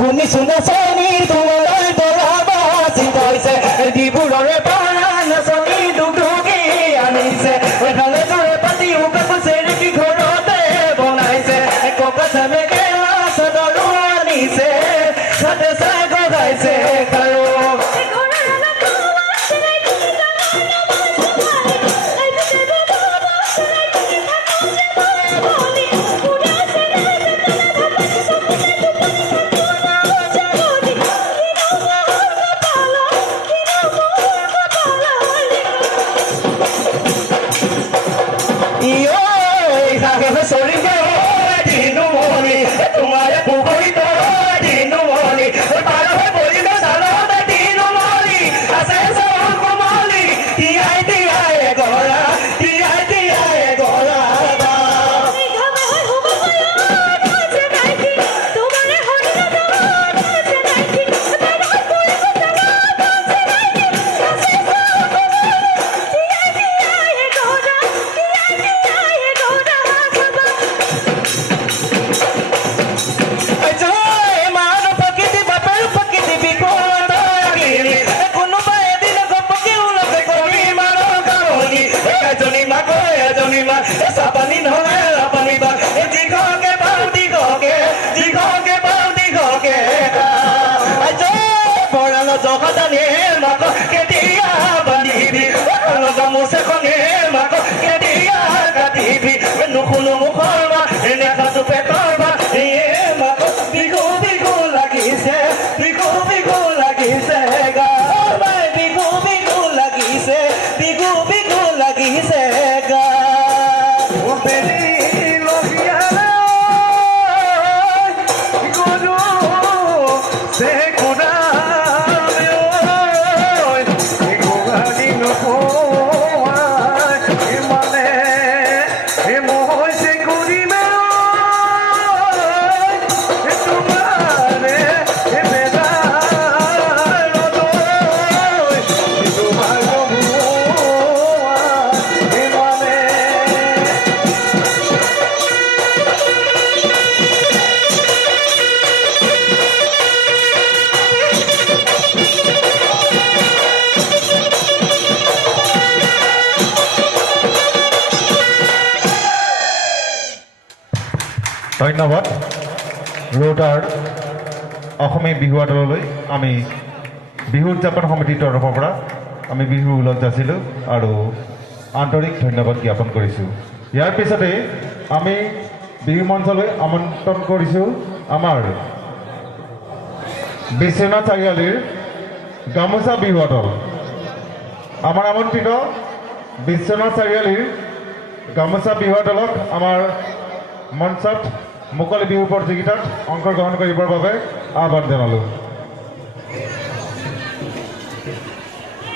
শুনিছো নাচনি তোমালৈ বলাবা চিন্তা হৈছে ডিব্ৰুগড়ে পাৰা নাচনি দুগদুগি আনিছে এফালে জোৰে পাতি উকাকো চেৰেকি ঘৰতে বনাইছে ককা চামে কেলা চাদৰো আনিছে সাথে চাই গজাইছে কাৰো নুশুনো মুখৰ বা এনে কাটো পেটৰ বা বিহু বিহু লাগিছে বিহু বিহু লাগিছে গা বিহু বিহু লাগিছে বিহু বিহু লাগিছে গা ধন্যবাদ ৰোটাৰ অসমীয়া বিহুৱা দললৈ আমি বিহু উদযাপন সমিতিৰ তৰফৰ পৰা আমি বিহু ওলগ যাচিলোঁ আৰু আন্তৰিক ধন্যবাদ জ্ঞাপন কৰিছোঁ ইয়াৰ পিছতে আমি বিহু মঞ্চলৈ আমন্ত্ৰণ কৰিছোঁ আমাৰ বিশ্বনাথ চাৰিআলিৰ গামোচা বিহুৱা দল আমাৰ আমন্ত্ৰিত বিশ্বনাথ চাৰিআলিৰ গামোচা বিহুৱা দলক আমাৰ মঞ্চত মুকলি বিহু প্ৰতিযোগিতাত অংশগ্ৰহণ কৰিবৰ বাবে আহ্বান জনালোঁ।